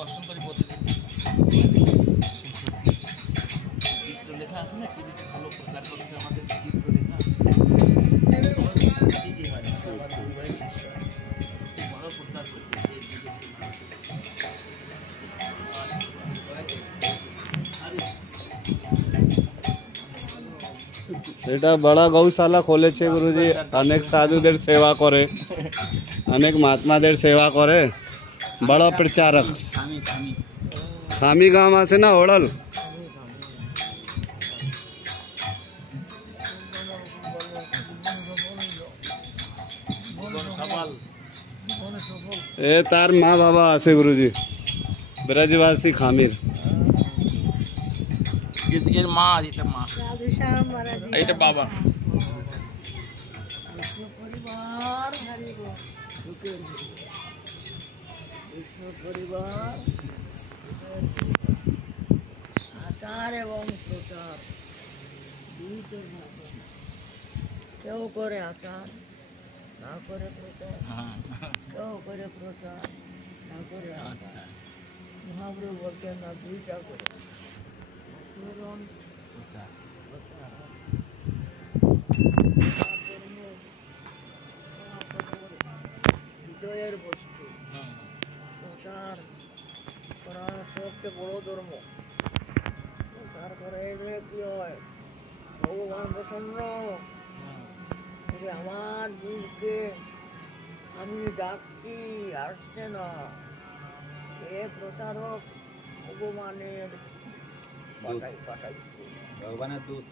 দর্শন করি প্রতিদিন। চিত্রলেখা আছে না, টিভিতে ভালো প্রচার করছে আমাদের চিত্রলেখা, ভালো প্রচার করছে দেশ বিদেশে। এটা বড় গৌশালা খুলেছে গুরুজি, অনেক সাধুদের সেবা করে, অনেক মহাত্মাদের সেবা করে, বড় প্রচারক। খামি গাম আছে না ওড়াল, এ তার মা বাবা আছে গুরুজি, ব্রজবাসী খামির। এর মা, এটা মা, এটা বাবা। পরিবার আচার এবং প্রচার দুইটার মতো, কেউ করে আচার না করে প্রচার, কেউ করে প্রচার না করে আচার। মহাপ্রভু বলতেন না দুইটা করে, আচরণ প্রচার। হৃদয়ের বস্তু প্রচার করা সবচেয়ে বড় ধর্ম। প্রচার করে কি হয়, ভগবান প্রসন্ন, আমার জীবকে আমি ডাকছি, আসছে না, এ প্রচারক ভগবানের পাঠাইছে, ভগবানের দূত।